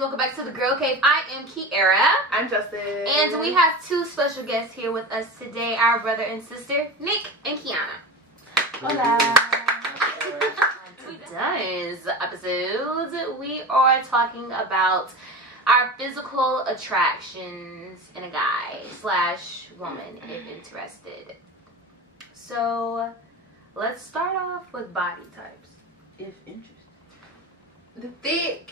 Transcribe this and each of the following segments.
welcome back to the Girl Cave. I am Kiara. I'm Justin. And we have two special guests here with us today, our brother and sister, Nick and Kiana. Hola. Today's episode, we are talking about our physical attractions in a guy / woman, if interested. So, let's start off with body types. If interested. The thick.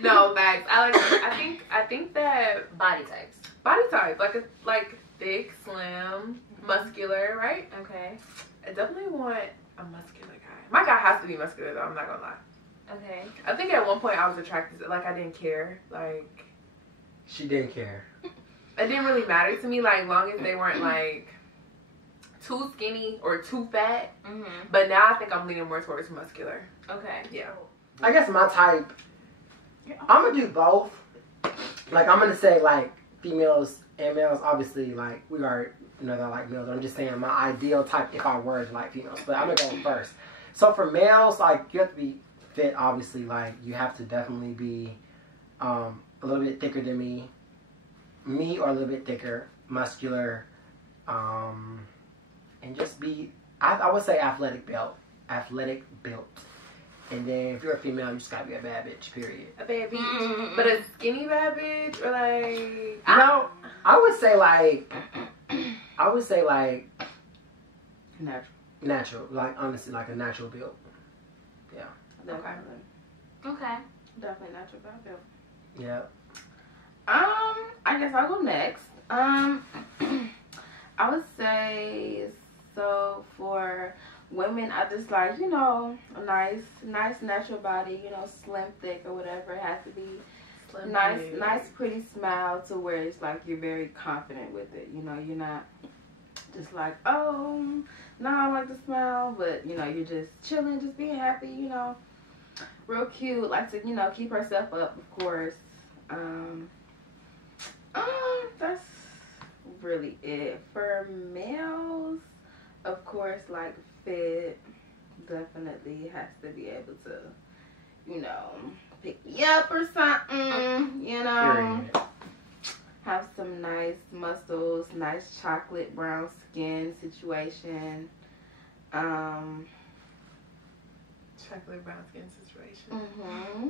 No, Max. I think that Body types. body type, like thick, slim, muscular, right? Okay. I definitely want a muscular guy. My guy has to be muscular though, I'm not gonna lie. Okay. I think at one point I was attracted to, like, I didn't care. Like, She didn't care. it didn't really matter to me, like, long as they weren't like too skinny or too fat. Mm-hmm. But now I think I'm leaning more towards muscular. Okay. Yeah. I guess my type, I'm gonna do both. Like, I'm gonna say, like, females and males. Obviously, like, we are, that I like males. I'm just saying my ideal type if I were to like females. But I'm gonna go first. So for males, like, you have to be fit, obviously. Like, you have to definitely be a little bit thicker than me or a little bit thicker, muscular, and just be, I would say athletic built. And then if you're a female, you just gotta be a bad bitch, period. A bad bitch. Mm-hmm. But a skinny bad bitch, or like... No, I would say like natural, like, honestly, like a natural build. Yeah. Okay. Okay. Definitely natural build. Yeah. I guess I'll go next. I would say, so for women, I just like, a nice natural body, slim, thick, or whatever. It has to be nice, pretty smile to where it's like you're very confident with it. You're not just like, oh, no, I like to smile, but, you're just chilling, just being happy, real cute, like to, keep herself up, of course. That's really it. For males, of course, like, fit, definitely has to be able to, pick me up or something, Period. have some nice muscles, nice chocolate brown skin situation. Chocolate brown skin situation. Mm-hmm.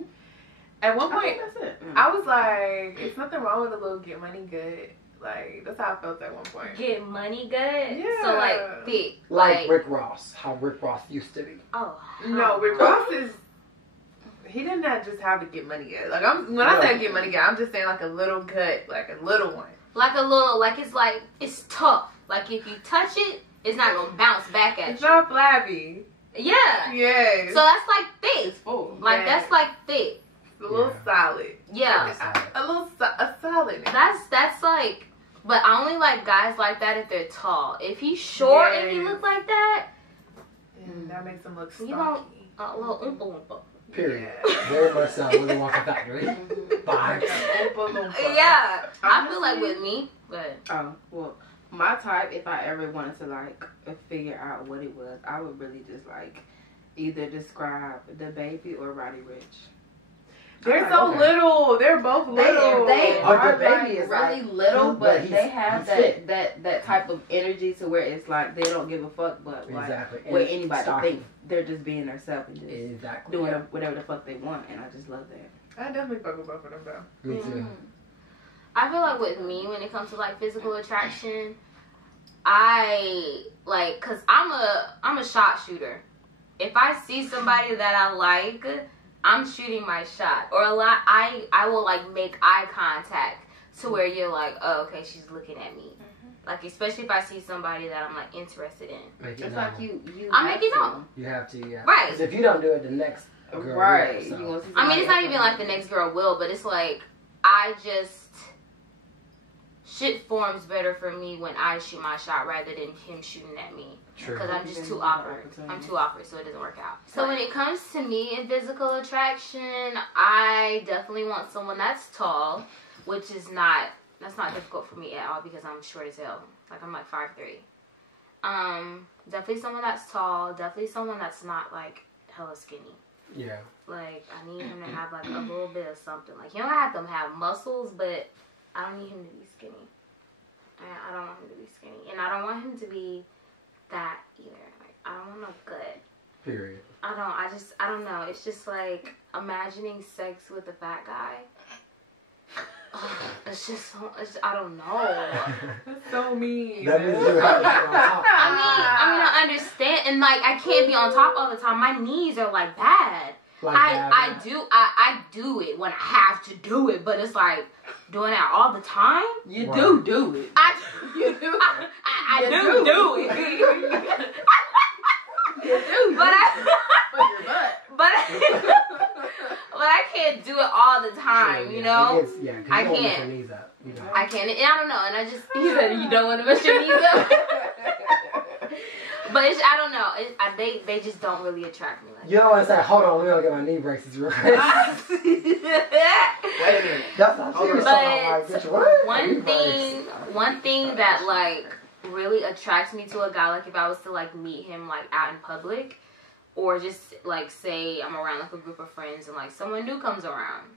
At one I point, think that's it. I was like, it's nothing wrong with a little get money good. Like, that's how I felt at one point. Get money good? Yeah. So, like, thick. Like Rick Ross, how Rick Ross used to be. Oh. No, Rick Ross is... He did not just have to get money good. Like, when I say get money good, I'm just saying, like, a little gut. Like, a little one. Like a little, it's tough. Like, if you touch it, it's not going to bounce back at It's you. not flabby. Yeah. Yes. So, that's like thick. It's full. Like, Yeah. that's like thick. It's a little solid. Yeah. A solid. That's like, but I only like guys like that if they're tall. If he's short and he Yes. looks like that, And that makes him look you stocky. don't, a little oompa loompa. Period. Yeah. Very much so. Willy Wonka Factory. Vibes. Yeah. I feel like with me, but Oh, well, my type, if I ever wanted to, like, figure out what it was, I would really just, like, either describe the baby or Roddy Rich. They're Like, so okay. little. They're both little. They Oh, the are baby like is really like little, cute, but but they have he's fit. that type of energy to where it's like they don't give a fuck, but like Exactly. what And anybody stocky. think they're just being themselves and just Exactly. doing whatever the fuck they want, and I just love that. I definitely fuck with both of them, though. Me too. I feel like with me, when it comes to like physical attraction, I like, cause I'm a shot shooter. If I see somebody that I like, I'm shooting my shot. Or I will like make eye contact to where you're like, oh, okay, she's looking at me. Like, especially if I see somebody that I'm like interested in. Make it It's known. like you I have make it to. known. You have to, yeah. Right. Because if you don't do it, the next girl Right. will, so. You gonna see I mean, it's not somebody even else. like the next girl will, but it's like, I just, shit forms better for me when I shoot my shot rather than him shooting at me. True. Because I'm just too awkward. I'm too awkward, so it doesn't work out. So when it comes to me and physical attraction, I definitely want someone that's tall, which is that's not difficult for me at all because I'm short as hell. Like, I'm like 5'3". Definitely someone that's tall. Definitely someone that's not like hella skinny. Yeah. Like, I need him to have, like, a little bit of something. Like, he don't have to have muscles, but I don't need him to be skinny. I don't want him to be skinny. And I don't want him to be fat either. Like, I don't want no gut. Period. I don't know. It's just, like, imagining sex with a fat guy. It's just so, I don't know. That's so mean. That means you have to be on top. I understand. And, like, I can't be on top all the time. My knees are, like, bad. Like I do it when I have to do it, but it's like doing that all the time. You Right. do it. You do. I do it. You do. But For your butt. but I can't do it all the time. Sure, You know. Cause I you don't mess can't. your knees up. You know. I can't. And I don't know. And I just you don't want to mess your knees up. But I don't know. They just don't really attract me. Like You don't want to say, hold on, let me go get my knee braces real quick. that. Wait a minute. That's not serious. But one thing that like really attracts me to a guy, like if I was to like meet him like out in public, or just like say I'm around like a group of friends and like someone new comes around,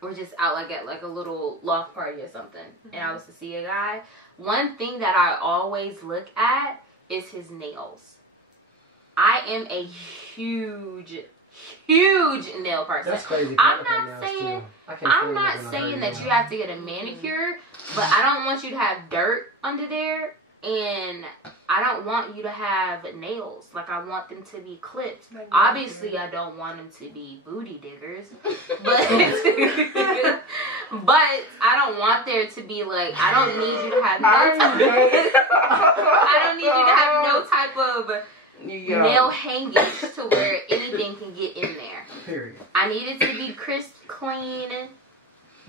or just out like at like a little loft party or something, and I was to see a guy, one thing that I always look at is his nails. I am a huge nail person. That's crazy. I'm not saying that you have to get a manicure, but I don't want you to have dirt under there, and I don't want you to have nails. Like, I want them to be clipped. Like Obviously, I don't want them to be booty diggers, but I don't want there to be like, I don't need you to have no I don't need you to have no type of nail hangings to where anything can get in there. Period. I need it to be crisp, clean.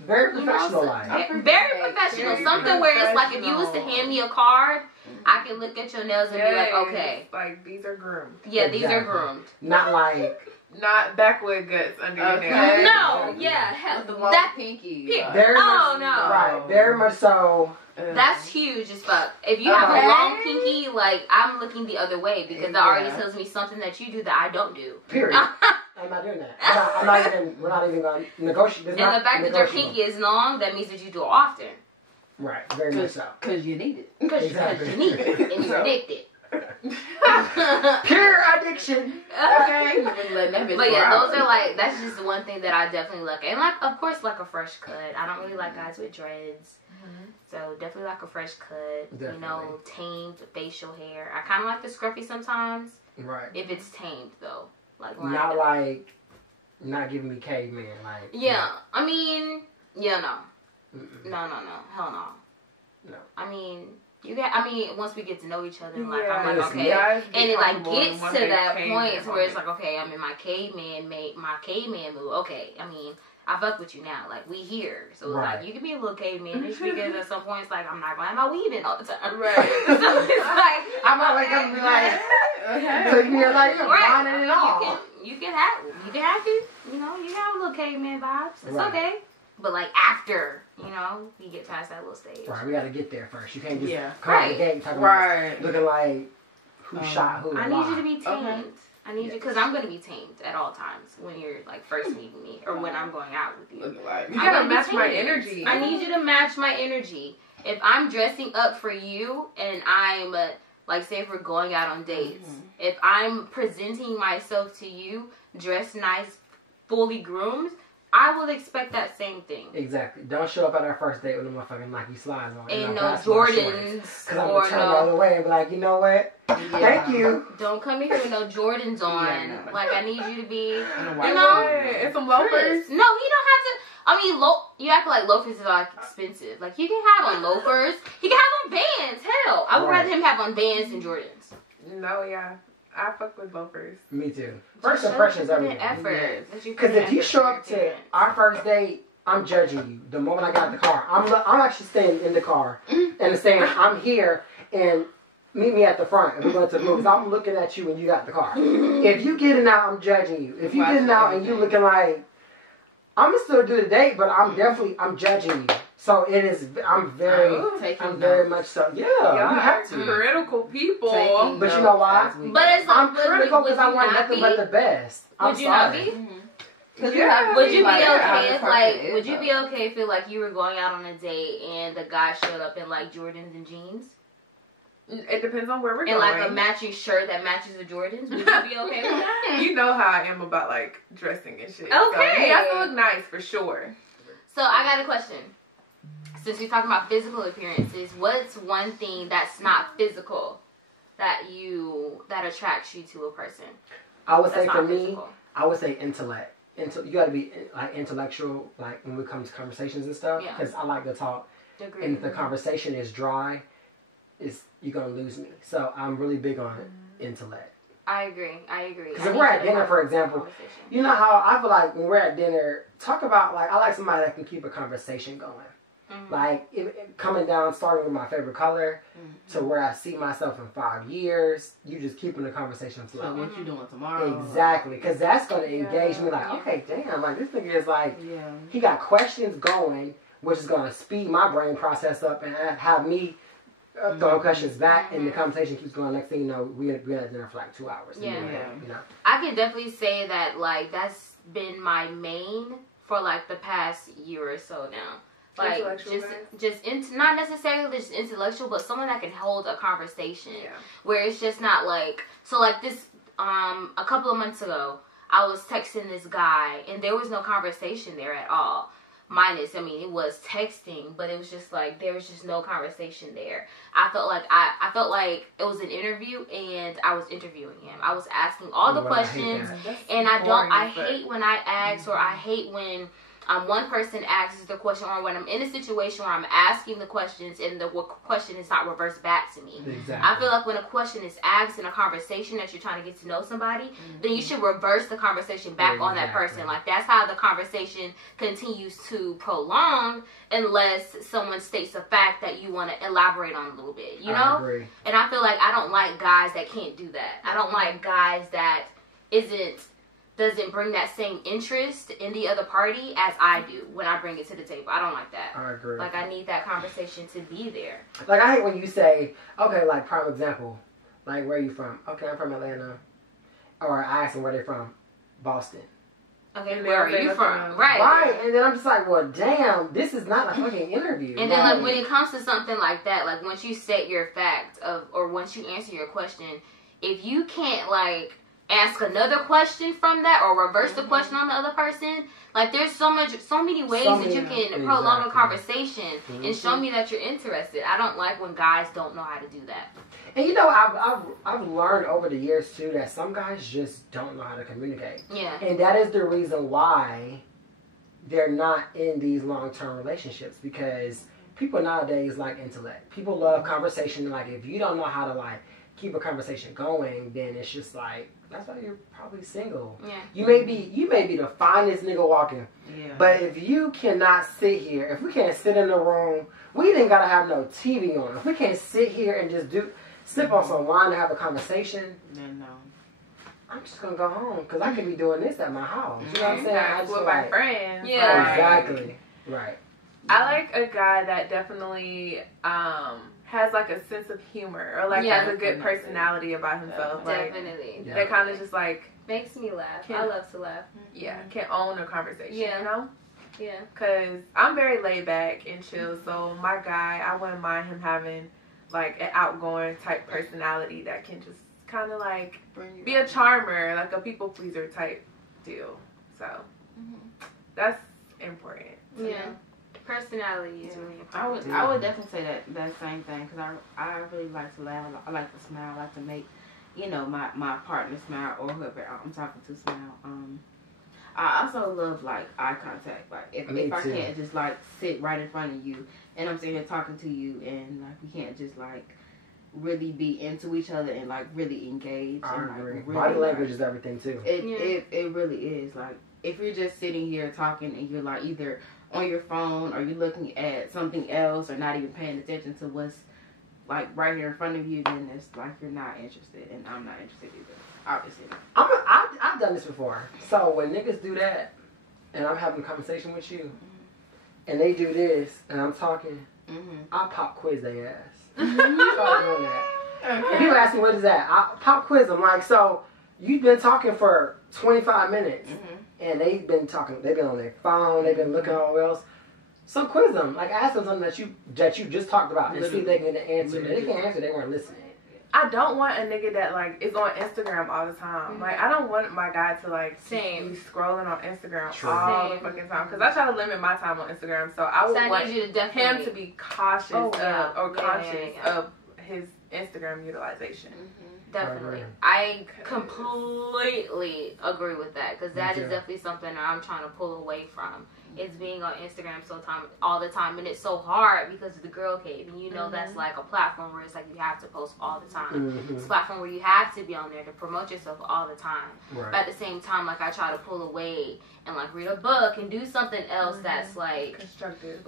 Very professional like. Very professional. Something where it's like if you was to hand me a card, I can look at your nails and be like, okay. Like, these are groomed. Yeah, these are groomed. Not like... Not backwood guts under your Okay. nails. No, yeah. Hell, The long that, pinky. Very oh, much, no. Right, very much so. That's huge as fuck. If you have a long pinky, like, I'm looking the other way because that already tells me something that you do that I don't do. Period. I'm not doing that. We're not even going to negotiate. And the fact that your pinky is long, that means that you do it often. Right, very much so. Because you need it. Because you need it. And you're addicted. Pure addiction. Okay? But yeah, those are like, that's just one thing that I definitely look at. And like, of course, like a fresh cut. I don't really like guys with dreads. So definitely like a fresh cut. Definitely. You know, tamed facial hair. I kind of like the scruffy sometimes. Right. If it's tamed though. Like not like, not giving me caveman. Like. Yeah. I mean, yeah, no. Mm-mm. No. Hell no. No. I mean, once we get to know each other, like, I'm like, listen, okay. guys And it like become gets one to big that caveman point where it's moment. like, okay, I'm in my caveman move. Okay, I mean, I fuck with you now. Like, we here. So, Right. like, you can be a little cavemanish because at some point it's like, I'm not going to have my weave in all the time. Right. So, it's like, I might wake up and be like, take me a like, right. it and all. You can have it. You know, you can have a little caveman vibes. It's Right. okay. But, like, after, you know, you get past that little stage. Right, we got to get there first. You can't just come Right. out the gate talking Right. about looking like who shot who. I and need why. you to be tamed. Okay. I need you, because I'm going to be tamed at all times when you're, like, first meeting me or when I'm going out with you. Looking like. You I'm gotta gonna be match my tamed. energy. I need you to match my energy. If I'm dressing up for you and I'm, like, say if we're going out on dates, if I'm presenting myself to you, dressed nice, fully groomed, I will expect that same thing. Exactly. Don't show up at our first date with a motherfucking Nike slides on. And no basketball shorts. Jordans. Because I'm Or going to turn the other way and be like, you know what? Thank you. Don't come in here with no Jordans on. Yeah, no. Like, I need you to be, And a you white know, And some loafers. No, he don't have to. I mean, you act like loafers are like expensive. Like, you can have on loafers. He can have on Vans. Hell, I would rather him have on Vans than Jordans. No, yeah. I fuck with loafers. Me too. First impressions everything. Effort. Because if you show up to our first date, I'm judging you. The moment I got in the car, I'm actually staying in the car and saying I'm here and meet me at the front. And we're going to the movies. I'm looking at you when you got in the car. If you getting out, I'm judging you. If you getting out and you looking like I'm gonna still do the date, but I'm judging you. So it is. I'm very much so. Yeah, Y'all you are have to. critical people. But you know why? But it's I'm critical because I want nothing but the best. Would you not be? Would you be okay if would you be okay if you were going out on a date and the guy showed up in like Jordans and jeans? It depends on where we're and going. And like a matching shirt that matches the Jordans. Would you be okay with that? You know how I am about like dressing and shit. Okay. So it has to look nice for sure. So I got a question. Since we're talking about physical appearances, what's one thing that's not physical that attracts you to a person? I would say for me, I would say intellect. You got to be like intellectual, like when we come to conversations and stuff. Because I like to talk. Agreed. And if the conversation is dry, you're gonna lose me. So I'm really big on intellect. I agree. Because if we're at dinner, for example, you know how I feel like when we're at dinner, talk about like I like somebody that can keep a conversation going. Mm-hmm. Like coming down, starting with my favorite color, to where I see myself in 5 years. You just keeping the conversation flowing. So what you doing tomorrow? Exactly, because that's gonna engage me. Like, okay, damn, like this nigga is like, he got questions going, which is gonna speed my brain process up and have me throwing questions back, and the conversation keeps going. Next thing you know, we had dinner for like 2 hours. Yeah, you know. I can definitely say that like that's been my main for like the past year or so now. Like not necessarily just intellectual, but someone that can hold a conversation where it's just not like this. A couple of months ago, I was texting this guy, and there was no conversation there at all. It was texting, but it was just like there was just no conversation there. I felt like it was an interview, and I was interviewing him. I was asking all the questions, and I hate when I ask, or I hate when one person asks the question, or when I'm in a situation where I'm asking the questions and the question is not reversed back to me. Exactly. I feel like when a question is asked in a conversation that you're trying to get to know somebody, then you should reverse the conversation back on that person. Like, that's how the conversation continues to prolong, unless someone states a fact that you want to elaborate on a little bit, you know? I agree. And I feel like I don't like guys that can't do that. I don't like guys that doesn't bring that same interest in the other party as I do when I bring it to the table. I don't like that. I agree. Like, I need that conversation to be there. Like, I hate when you say, okay, like, prime example, like, where are you from? Okay, I'm from Atlanta. Or I ask them where they're from. Boston. Okay, where are you from? Right, and then I'm just like, well, damn, this is not a fucking interview. And then, like, when it comes to something like that, like, once you state your fact or once you answer your question, if you can't, like, ask another question from that or reverse the question on the other person, like, there's so many ways that you can prolong a conversation and show me that you're interested. I don't like when guys don't know how to do that. And you know, I've learned over the years too that some guys just don't know how to communicate. Yeah. And that is the reason why they're not in these long-term relationships, because people nowadays like intellect. People love conversation. Like, if you don't know how to like keep a conversation going, then it's just like, that's why you're probably single. Yeah. You may be the finest nigga walking. Yeah. But if you cannot sit here, if we can't sit in the room, we ain't gotta have no TV on. If we can't sit here and just sip on some wine and have a conversation, then no. I'm just gonna go home, because I could be doing this at my house. You know what I'm saying? I just with my friends. Yeah. Right. Exactly. Right. I like a guy that definitely has like a sense of humor, or like has a good personality about himself. Definitely. Like, that kind of just like makes me laugh. I love to laugh. Yeah, can own a conversation. Yeah. You know. Yeah. Cause I'm very laid back and chill, so my guy, I wouldn't mind him having like an outgoing type personality that can just kind of like be a charmer, like a people pleaser type deal. So that's important. Yeah. Personality is really important. I would definitely say that same thing, because I really like to laugh. I like to smile. I like to make, my partner smile, or whoever I'm talking to smile. I also love like eye contact. Like if I can't just like sit right in front of you and I'm sitting here talking to you, and like we can't just like really be into each other and like really engage. I and, agree. Like, really, body language is everything too. It really is. Like, if you're just sitting here talking and you're like either on your phone or you're looking at something else or not even paying attention to what's like right here in front of you, then it's like you're not interested, and I'm not interested either. Obviously not. I've done this before. So when niggas do that and I'm having a conversation with you and they do this, and I'm talking, I pop quiz their ass. Start doing that. And people ask me, what is that? I pop quiz them. Like, so you've been talking for 25 minutes, and they've been on their phone, they've been looking all else. So quiz them. Like, ask them something that you just talked about and see if they can answer. If they can't answer, they weren't listening. I don't want a nigga that like is on Instagram all the time. Like, I don't want my guy to like be scrolling on Instagram all the fucking time. Because I try to limit my time on Instagram, so I would want him to be cautious conscious of his Instagram utilization. Definitely. I completely agree with that, because that is definitely something that I'm trying to pull away from. It's being on Instagram all the time, and it's so hard because of the girl cave, and you know that's like a platform where it's like you have to post all the time. It's a platform where you have to be on there to promote yourself all the time. But at the same time, like, I try to pull away and like read a book and do something else that's like constructive.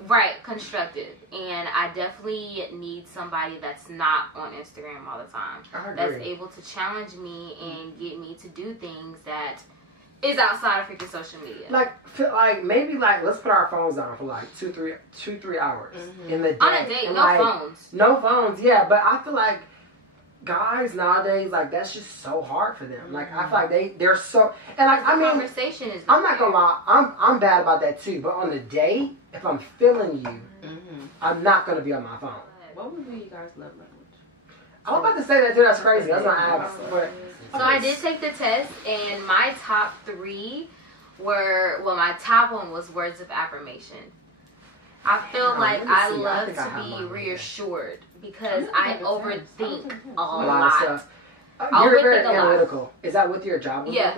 And I definitely need somebody that's not on Instagram all the time, that's able to challenge me and get me to do things that is outside of freaking social media. Like maybe let's put our phones on for like 2-3 hours in the day. On a date, phones. No phones, yeah. But I feel like guys nowadays, like, that's just so hard for them. Like, I feel like they're so, and like, I mean, conversation is. I'm not gonna lie, I'm bad about that too. But on the date, if I'm feeling you, I'm not gonna be on my phone. What would be you guys' love language? I was about to say that too. That's crazy. That's not ask, but. So I did take the test, and my top 3 were, well, my top one was words of affirmation. I feel like I love to be reassured because I overthink a lot. You're very analytical. Is that with your job? Yeah.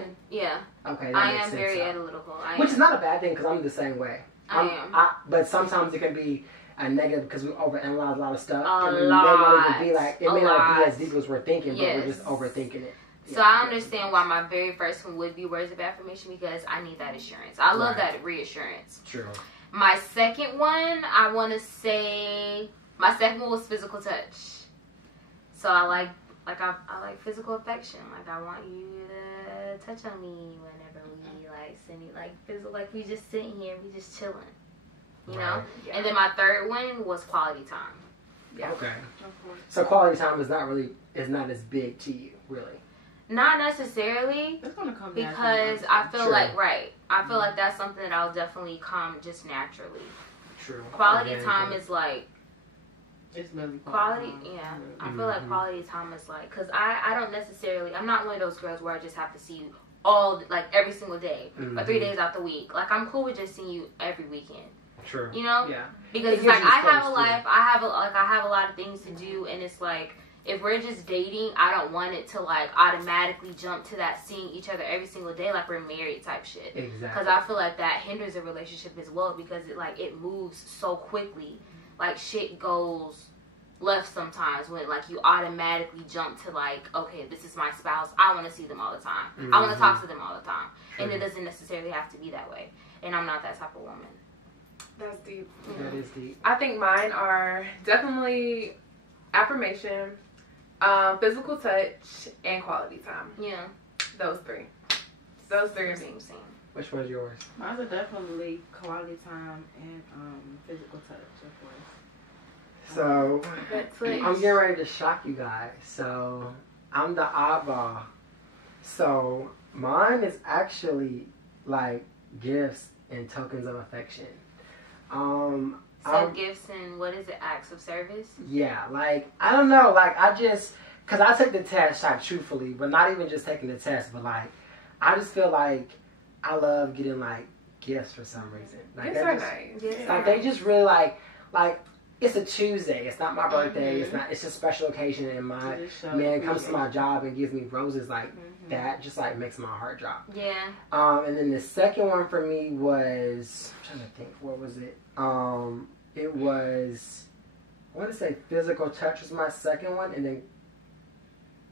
Okay, I am very analytical. Which is not a bad thing, because I'm the same way. I am. But sometimes it can be a negative because we overanalyze a lot of stuff. It may not be as deep as we're thinking, but we're just overthinking it. So I understand why my very first one would be words of affirmation, because I need that assurance. I love that reassurance. True. My second one, I want to say, my second one was physical touch. So I like physical affection. Like, I want you to touch on me whenever we like sitting, like physical, like we just sitting here, we just chilling, you know. Yeah. And then my third one was quality time. Yeah. Okay. So quality time is not as big to you, really. Not necessarily, it's gonna come because I feel like I feel like that's something that I'll definitely come just naturally. True. Quality time is like, it's really quality. Yeah, I feel like quality time is like, because I don't necessarily, I'm not one of those girls where I just have to see you every single day or 3 days out the week. Like, I'm cool with just seeing you every weekend. True. You know? Yeah. Because it's like I have a life, I have a lot of things to do, and it's like, if we're just dating, I don't want it to like automatically jump to that seeing each other every single day like we're married type shit. Exactly. Because I feel like that hinders a relationship as well, because it moves so quickly. Like, shit goes left sometimes when like you automatically jump to like, okay, this is my spouse, I want to see them all the time. I want to talk to them all the time. True. And it doesn't necessarily have to be that way. And I'm not that type of woman. That's deep. That is deep. I think mine are definitely affirmation, physical touch, and quality time. Yeah. Those three are same. Which one's yours? Mine are definitely quality time and physical touch, of course. So, I'm getting ready to shock you guys. So, I'm the oddball. So, mine is actually like gifts and tokens of affection. So gifts and what is it, acts of service? Yeah, like, I don't know, like, because I took the test, like, truthfully, but not even just taking the test, but like, I just feel like I love getting like gifts for some reason. Like, gifts are nice. Like, they just really like it's a Tuesday. It's not my birthday. It's a special occasion, and my man comes to my job and gives me roses. Like, that just like makes my heart drop. Yeah. And then the second one for me was, I'm trying to think, what was it? It was, I want to say physical touch was my second one, and then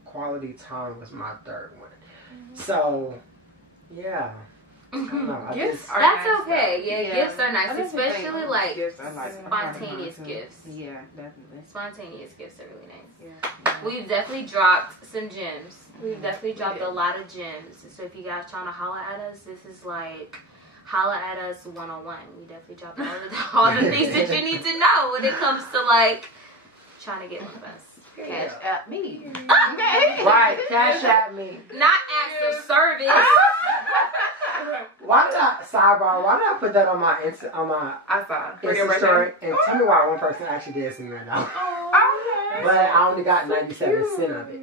quality time was my third one. So, yeah. I don't know. Gifts are That's nice, okay. though. Yeah, gifts are nice, especially like like spontaneous gifts. Yeah, definitely. Spontaneous gifts are really nice. Yeah. We've definitely dropped some gems. We've definitely dropped a lot of gems. So if you guys trying to holler at us, this is like holla at us one-on-one. We definitely drop all the things that you need to know when it comes to like trying to get one of us. Cash at me. Okay. Right, cash at me. Not as a service. Why did I put that on my I saw. Insta story? And tell me why one person actually did see that though. Okay. But I only got 97 cents of it.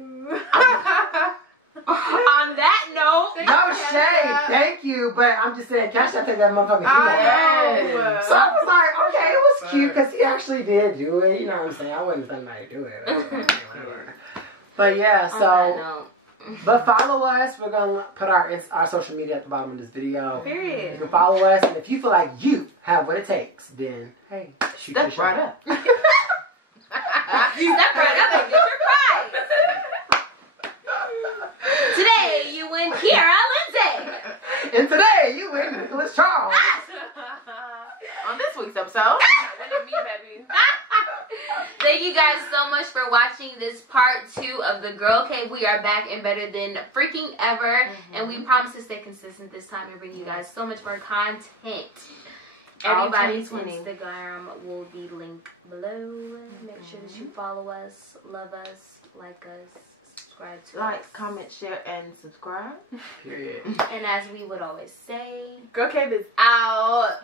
On that note, No shade, thank you, but I'm just saying, cash out take that motherfucking fee. Yes. So I was like, okay, it was cute because he actually did do it. You know what I'm saying? I wasn't telling him to do it. But yeah, on that so. note. But follow us. We're gonna put our social media at the bottom of this video. Period. You can follow us, and if you feel like you have what it takes, then hey, shoot your That's shot. right up. You step right up and get your prize. Today you win Kiara Lindsay. And today you win Nicholas Charles. On this week's episode. Winning me, baby. Thank you guys so much for watching this part 2 of the Girl Cave. We are back and better than freaking ever. And we promise to stay consistent this time and bring you guys so much more content. Everybody's Instagram will be linked below. Make sure that you follow us, love us, like us, subscribe to us. Like, comment, share, and subscribe. Period. And as we would always say, Girl Cave is out.